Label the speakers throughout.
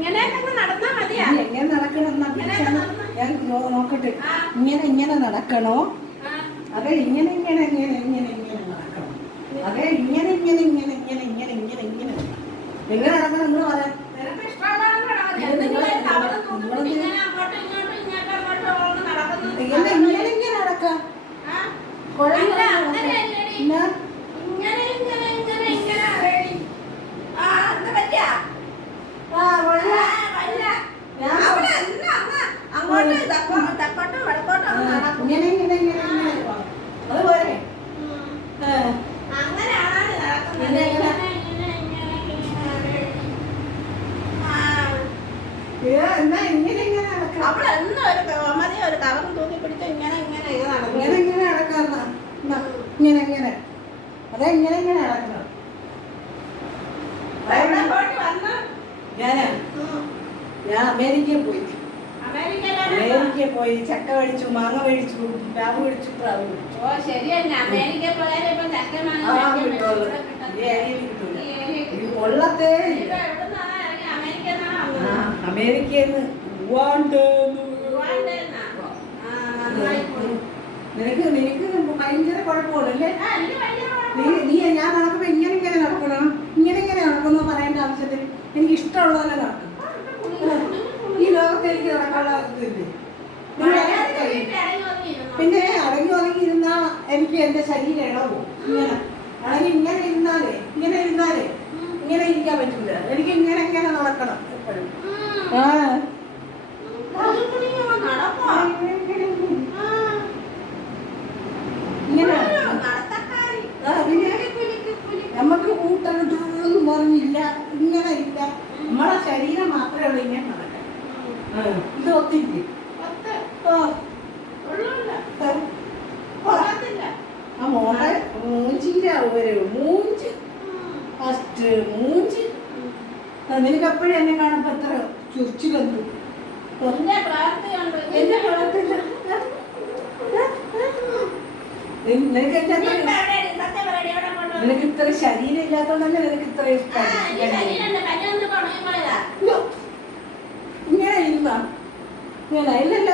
Speaker 1: എങ്ങനെ നടക്കണം ഞാൻ നോക്കട്ടെ ഇങ്ങനെ ഇങ്ങനെ നടക്കണോ അതെ ഇങ്ങനെ ഇങ്ങനെ ഇങ്ങനെ ഇങ്ങനെ ഇങ്ങനെ നടക്കണം അതെ ഇങ്ങനെ ഇങ്ങനെ ഇങ്ങനെ ഇങ്ങനെ ഇങ്ങനെ ഇങ്ങനെ ഇങ്ങനെ എങ്ങനെ നടക്കണം എന്ന് പറയാം
Speaker 2: ഇങ്ങനെ
Speaker 1: ഇങ്ങനെ
Speaker 2: നടക്കുന്നത്.
Speaker 1: ഇത് പോരെ? ഇങ്ങനെ
Speaker 2: ഒരു തൂക്കി ഇങ്ങനെ ഇങ്ങനെ
Speaker 1: ഇങ്ങനെ ഇങ്ങനെ ഇങ്ങനെ
Speaker 2: ഞാൻ
Speaker 1: ഞാൻ അമേരിക്കയിൽ പോയി. അമേരിക്ക പോയി ചക്ക മേടിച്ചു മാങ്ങ മേടിച്ചു പ്ലാവ് മേടിച്ചു പ്ലാവ്
Speaker 2: ഓ ശരിയാണ് അമേരിക്ക
Speaker 1: നിനക്ക് നിനക്ക് ഭയങ്കര
Speaker 2: കുഴപ്പമാണല്ലേ?
Speaker 1: നീ നീ ഞാൻ നടക്കുമ്പോ ഇങ്ങനെ ഇങ്ങനെ നടക്കണം. ഇങ്ങനെ ഇങ്ങനെ നടക്കുന്നു പറയേണ്ട ആവശ്യത്തിൽ എനിക്ക് ഇഷ്ടമുള്ളതല്ലേ നടക്കും. എന്റെ ശരീരം ഇളവും ഇങ്ങനെ. ആണെങ്കിൽ ഇങ്ങനെ ഇരുന്നാലേ ഇങ്ങനെ ഇരുന്നാലേ ഇങ്ങനെ ഇരിക്കാൻ പറ്റില്ല എനിക്ക് ഇങ്ങനെ ഇങ്ങനെ. നടക്കണം എപ്പോഴും ആ നമുക്ക് കൂട്ടണം പറഞ്ഞില്ല ഇങ്ങനെ ഇല്ല നമ്മളെ ശരീരം മാത്രമേ ഉള്ളൂ ഇങ്ങനെ നടക്കാൻ. ഇത് ഒത്തിരി. ഓ മോളെ മൂഞ്ചിയിലാവുകയേ മൂഞ്ചി. ഫസ്റ്റ് മൂഞ്ചി. നിനക്ക് അപ്പോഴും എന്നെ കാണുമ്പോൾ എത്ര
Speaker 2: ചുരിച്ചു കണ്ടു
Speaker 1: എന്റെ പ്രാർത്ഥന നിനക്ക് ഇത്ര ശരീരം ഇല്ലാത്തതല്ല നിനക്ക് ഇത്ര ഇങ്ങനെ ഇരുന്നാ? ഇങ്ങനെ അല്ലല്ല.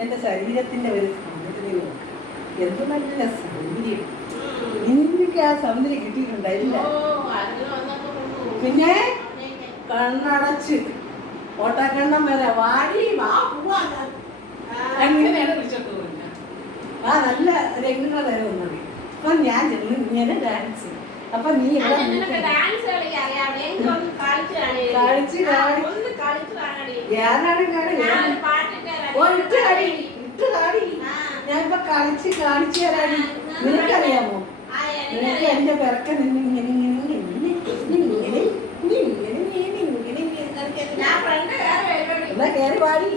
Speaker 1: എന്റെ ശരീരത്തിന്റെ ഒരു എന്ത് നല്ല സൗന്ദര്യം. എനിക്ക് ആ സൗന്ദര്യം കിട്ടിയിട്ടുണ്ടായില്ല പിന്നെ? കണ്ണടച്ച്. ഓട്ടക്കണ്ണം വരെ വാടി വാ പോവാ. അങ്ങനെയാണ് വിളിച്ചോണ്ട് ആ നല്ല അപ്പൊ ഞാൻ ഇങ്ങനെ ഡാൻസ് അപ്പൊ നീ
Speaker 2: കളിച്ച് കാടി
Speaker 1: ഞാനാണ് കാടി. ഇട്ട് കാടി. ഞാനിപ്പോ കളിച്ച് കാണിച്ചു തരാൻ നിനക്കറിയാമോ നിനക്ക് എന്റെ പിറക്ക നിന്ന് ഇങ്ങനെ ഇങ്ങനെ ഇങ്ങനെ ഇങ്ങനെ പാടി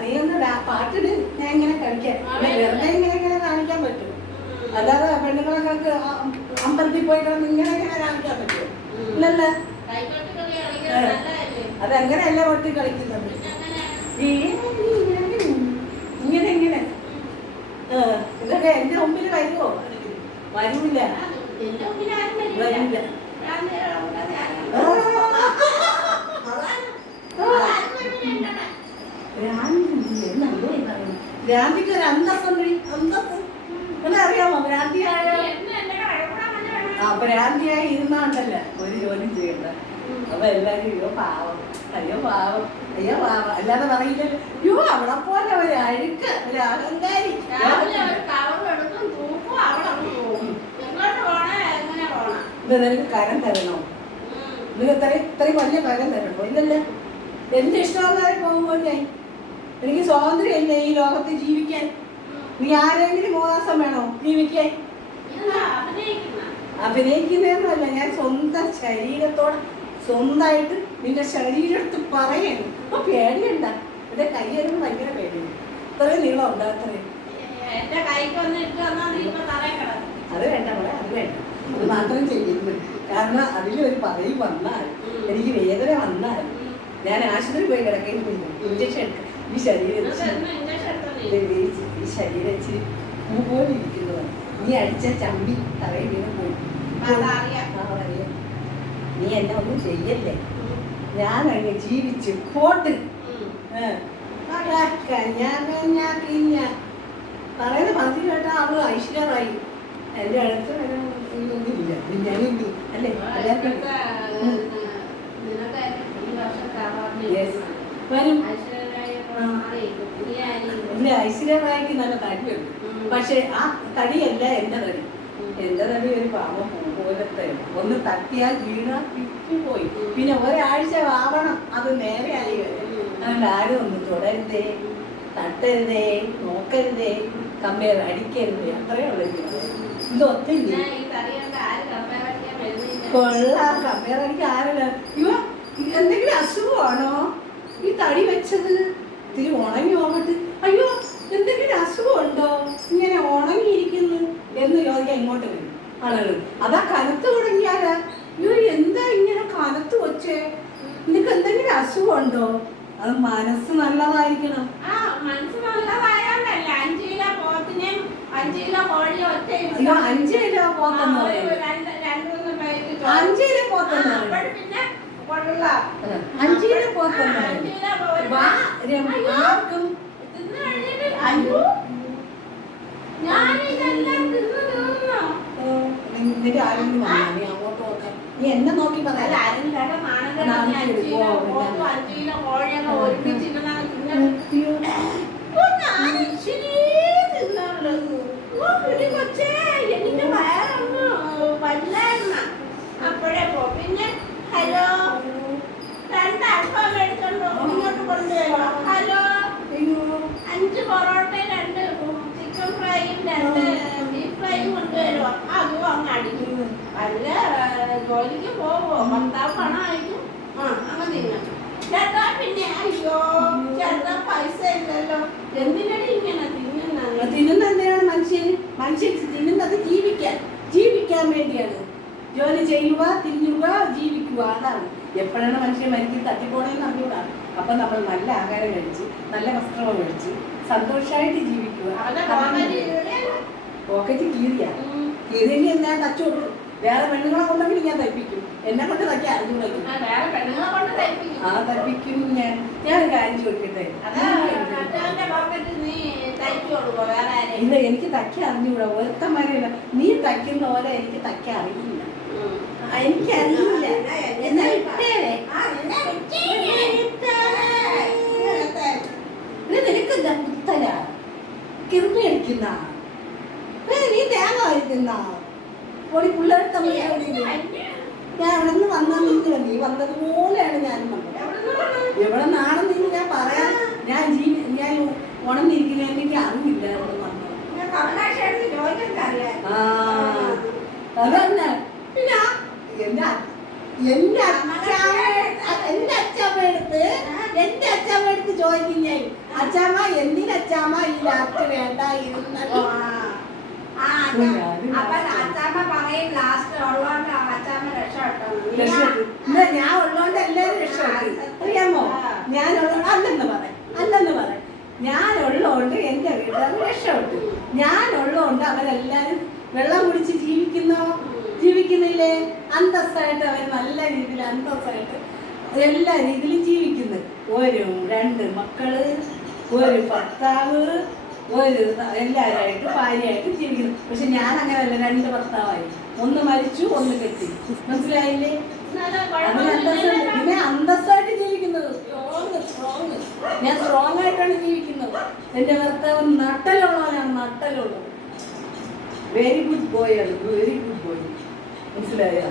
Speaker 2: നീ ഒന്ന്
Speaker 1: പാട്ടിട് ഞാൻ ഇങ്ങനെ കളിക്കാം വെറുതെ ഇങ്ങനെ ഇങ്ങനെ കാണിക്കാൻ പറ്റും അല്ലാതെ പെണ്ണുങ്ങളൊക്കെ അമ്പലത്തിൽ പോയിട്ട് ഇങ്ങനെ ഇങ്ങനെ കാണിക്കാൻ പറ്റും ഇല്ലല്ലോ അതങ്ങനെയല്ല കൊട്ടി കളിക്കുന്നത്? ഇങ്ങനെ ഇങ്ങനെ. ഇതൊക്കെ എന്റെ മുമ്പിൽ വരുമോ
Speaker 2: വരൂല്ല.
Speaker 1: വരൂല ഭ്രാന്തിക്ക് ഒരു അന്തസ്സം അന്തസ്സം. അറിയാമോ
Speaker 2: ഭ്രാന്തി
Speaker 1: ആയ ഭ്രാന്തിയായി ഇരുന്നാണ്ടല്ല? ഒരു ജോലി ചെയ്യണ്ട? അപ്പൊ എല്ലാരും അയ്യോ പാവം അയ്യോ പാവം അയ്യോ പാവം. അല്ലാതെ പറയില്ലല്ലോ അയ്യോ അവളെ പോലെ ഒരു അഴുക്ക് ഒരു അഹങ്കാരി. ഇത് നിനക്ക് കരം തരണോ.
Speaker 2: ഉം.
Speaker 1: നിനക്ക് ഇത്രയും ഇത്രയും വലിയ കരം തരണോ. ഇല്ലല്ലോ? എന്റെ ഇഷ്ടമുള്ളവരെ പോകുമ്പോൾ ഞാൻ എനിക്ക് സ്വാതന്ത്ര്യം ഇല്ല ഈ ലോകത്ത് ജീവിക്കാൻ? നീ ആരെങ്കിലും മോദാസം വേണോ? ജീവിക്കാൻ?
Speaker 2: ഇതെന്താ അഭിനയിക്കുന്ന
Speaker 1: ഞാൻ സ്വന്തം ശരീരത്തോടെ സ്വന്തമായിട്ട് നിന്റെ ശരീരത്ത് പറയണം. അപ്പൊ പേടിയുണ്ട. എന്റെ കൈയ്യൊരു ഭയങ്കര പേടിയുണ്ട് ഇത്രയും നീളം ഉണ്ട് അത്രയും? അത് വേണ്ട മോളെ അത് വേണ്ട. അത് മാത്രം ചെയ്യുന്നു. കാരണം അതിലൊരു പറയി വന്നാൽ എനിക്ക് വേദന വന്നാൽ ഞാൻ ആശുപത്രി പോയി കിടക്കേണ്ടി വരും ഇഞ്ചക്ഷൻ എടുക്കും. ഈ ശരീരം ഈ ശരീരം ഇച്ചിരി പൂ പോലെ ഇരിക്കുന്നതാണ്. നീ അടിച്ച ചമ്പി തറയിൽ വീണ് അറിയാം. നീ എന്നെ ഒന്നും ചെയ്യല്ലേ? ഞാൻ അങ്ങ് ജീവിച്ച് പോട്ട്. പറയുന്ന പറഞ്ഞു കേട്ടാ അവൾ ഐശ്വര്യമായി. എന്റെ അടുത്ത് ഒന്നുമില്ല ഞാനില്ല അല്ലേ? എല്ലാവർക്കും. വരും. പക്ഷെ ആ തടിയല്ല എന്റെ തടി. എന്റെ തടി ഒരു പാവം പൂ പോലത്തെ. ഒന്ന് തട്ടിയാൽ വീണാൽ പോയി. പിന്നെ ഒരാഴ്ച ആവണം അത് നേരെ ആയി അതുകൊണ്ട് ആരും ഒന്ന് തുടരുതേ തട്ടരുതേ നോക്കരുതേ കമ്പയർ അടിക്കരുതേ. അത്രേ ഉള്ളൂ
Speaker 2: ഇതൊത്തില്ല.
Speaker 1: കൊള്ളാം കമ്പയർ അടിക്കാൻ ആരല്ല ഇവ എന്തെങ്കിലും അസുഖമാണോ? ഈ തടി വെച്ചത് ഇത്തിരി ഉണങ്ങി പോകട്ട് അയ്യോ എന്തെങ്കിലും അസുഖമുണ്ടോ? ഇങ്ങനെ ഉണങ്ങിയിരിക്കുന്നു എന്ന് ചോദിക്കാൻ ഇങ്ങോട്ട് വരും ആളുകൾ. അതാ കനത്ത് തുടങ്ങിയാൽ അയ്യോ എന്താ ഇങ്ങനെ കനത്ത് വെച്ചേ നിനക്ക് എന്തെങ്കിലും അസുഖമുണ്ടോ? അത് മനസ്സ് നല്ലതായിരിക്കണം.
Speaker 2: ആ, മനസ്സ് നല്ലതായോണ്ടല്ല. അഞ്ച് കിലോ പോത്തിനെയും അഞ്ച് കിലോ കോഴിയും
Speaker 1: ഒറ്റ അഞ്ച് കിലോ പോത്തെന്ന്. അഞ്ച് കിലോ പോത്തെന്ന്
Speaker 2: പിന്നെ.
Speaker 1: അഞ്ച് കിലോ പോത്തെന്ന് ആർക്കും നിന്റെ ആരും? നീ അങ്ങോട്ട് നീ എന്നെ നോക്കി
Speaker 2: അപ്പോഴേ
Speaker 1: പോ
Speaker 2: പിന്നെ നാണക്കേട്
Speaker 1: നാണം
Speaker 2: പറഞ്ഞ് അഞ്ച് കിലോ
Speaker 1: കേടും.
Speaker 2: പോത്തും അഞ്ച് കിലോ കോഴിയൊക്കെ ഒരുമിച്ചിരുന്നാണ് തിന്നത്. ഓ, ഞാൻ ഇച്ചിരിയേ തിന്നുള്ളൂ. ഓ, പിടി കൊച്ചേ, എനിക്ക് വയറൊന്ന് വല്ലായിരുന്ന. അപ്പോഴേ പോ. പിന്നെ ഹലോ രണ്ട് അൽഫാം എടുത്തോണ്ട് ഇങ്ങോട്ട് കൊണ്ടുവരുമോ ഹലോ അഞ്ച് പൊറോട്ടയും രണ്ട് ചിക്കൻ ഫ്രൈയും രണ്ട് ബീഫ് ഫ്രൈയും കൊണ്ടുവരുമോ അതും അങ്ങ് അടിക്കും അല്ല ജോലിക്ക് പോവോ? ഭർത്താവ് പണം അയക്കും ആ അങ്ങ് തിന്നും ചേട്ടാ പിന്നെ അയ്യോ ചേട്ടാ പൈസ ഇല്ലല്ലോ. എന്തിനടി ഇങ്ങനെ തിന്നുന്ന
Speaker 1: തിന്നുന്ന എന്തിനാണ് മനുഷ്യൻ മനുഷ്യൻ തിന്നുന്നത് ജീവിക്കാൻ. ജീവിക്കാൻ വേണ്ടിയാണ്. ജോലി ചെയ്യുക തിന്നുക ജീവിക്കുക. അതാണ്. എപ്പോഴാണ് മനുഷ്യൻ മരിക്കും തട്ടിപ്പോണെന്ന് അറിഞ്ഞൂടാ. അപ്പൊ നമ്മൾ നല്ല ആഹാരം കഴിച്ച് നല്ല വസ്ത്രം കഴിച്ച് സന്തോഷമായിട്ട് ജീവിക്കുക. പോക്കറ്റ് കീറിയ. കീറിയെങ്കിൽ ഞാൻ തച്ചു കൊടുക്കും വേറെ പെണ്ണുങ്ങളെ കൊണ്ടെങ്കിൽ ഞാൻ തയ്പ്പിക്കും. എന്നെ കൊണ്ട് തയ്ക്കാൻ അറിഞ്ഞൂടെങ്കിൽ ആ തയ്പ്പിക്കും. ഞാൻ. ഞാൻ കാര്യം ചോദിക്കട്ടെ? ഇല്ല എനിക്ക് തയ്ക്കാൻ അറിഞ്ഞൂടാ. ഒരുത്തന്മാരില്ല നീ തയ്ക്കുന്ന പോലെ എനിക്ക് തയ്ക്കാൻ അറിയില്ല. എനിക്കറിയില്ല. എന്നാ ഇട്ടേരെ ഇത് നിനക്കെന്താ കുത്തല കിറുമി അടിക്കുന്ന ഏ, നീ തേങ്ങ അരിക്കുന്ന പൊടി പിള്ളേർ തമ്മിൽ ഞാൻ അവിടെ നിന്ന് വന്നാൽ നിന്നില്ല നീ വന്നതുപോലെയാണ് ഞാനും വന്നത്. എവിടെ നാണെന്ന് ഇനി ഞാൻ പറയാൻ ഞാൻ ജീവി ഞാൻ ഉണർന്നിരിക്കുന്ന എനിക്ക് ആ അതന്നെ. പിന്നെ ആ എന്റെ അ- എന്റെ അച്ഛാമ്മ എന്റെ അച്ഛാമ്മ എടുത്ത് എന്റെ അച്ഛാമ്മ എടുത്ത് ചോദിക്കും ഞാൻ അച്ഛാമ്മ എന്തിനച്ഛാമ്മ ഈ ലാപ്റ്റ് വേണ്ട
Speaker 2: ഇരുന്നു അപ്പൊ അച്ചാമ്മ രക്ഷപ്പെട്ടു.
Speaker 1: ഞാൻ ഉള്ളോണ്ട് എല്ലാരും രക്ഷപ്പെട്ടു. അറിയാമോ? ഞാൻ ഉള്ള അല്ലെന്ന് പറയും അല്ലെന്ന് പറയും. ഞാൻ ഉള്ളോണ്ട് എന്റെ വീട്ടുകാർ രക്ഷപ്പെട്ടു. ഞാൻ ഉള്ളോണ്ട് അവരെല്ലാരും വെള്ളം കുടിച്ച് ജീവിക്കുന്നോ? ജീവിക്കുന്നില്ലേ? അന്തസ്സായിട്ട് അവർ നല്ല രീതിയിൽ അന്തസ്സായിട്ട് എല്ലാ രീതിയിലും ജീവിക്കുന്നു. ഒരു രണ്ട് മക്കൾ ഒരു ഭർത്താവ് ഒരു എല്ലാവരുമായിട്ട് ഭാര്യയായിട്ട് ജീവിക്കുന്നു. പക്ഷെ ഞാൻ അങ്ങനെയല്ല രണ്ട് ഭർത്താവായി. ഒന്ന് മരിച്ചു ഒന്ന് കെട്ടി. മനസ്സിലായില്ലേ. പിന്നെ അന്തസ്സായിട്ട് ജീവിക്കുന്നത്. ഞാൻ സ്ട്രോങ് ആയിട്ടാണ് ജീവിക്കുന്നത്. എന്റെ ഭർത്താവ് നട്ടലുള്ളവനാണ് നട്ടലുള്ളത്. വെരി ഗുഡ് ബോയ് ആണ്. വെരി ഗുഡ് ബോയ് മനസ്സിലായോ?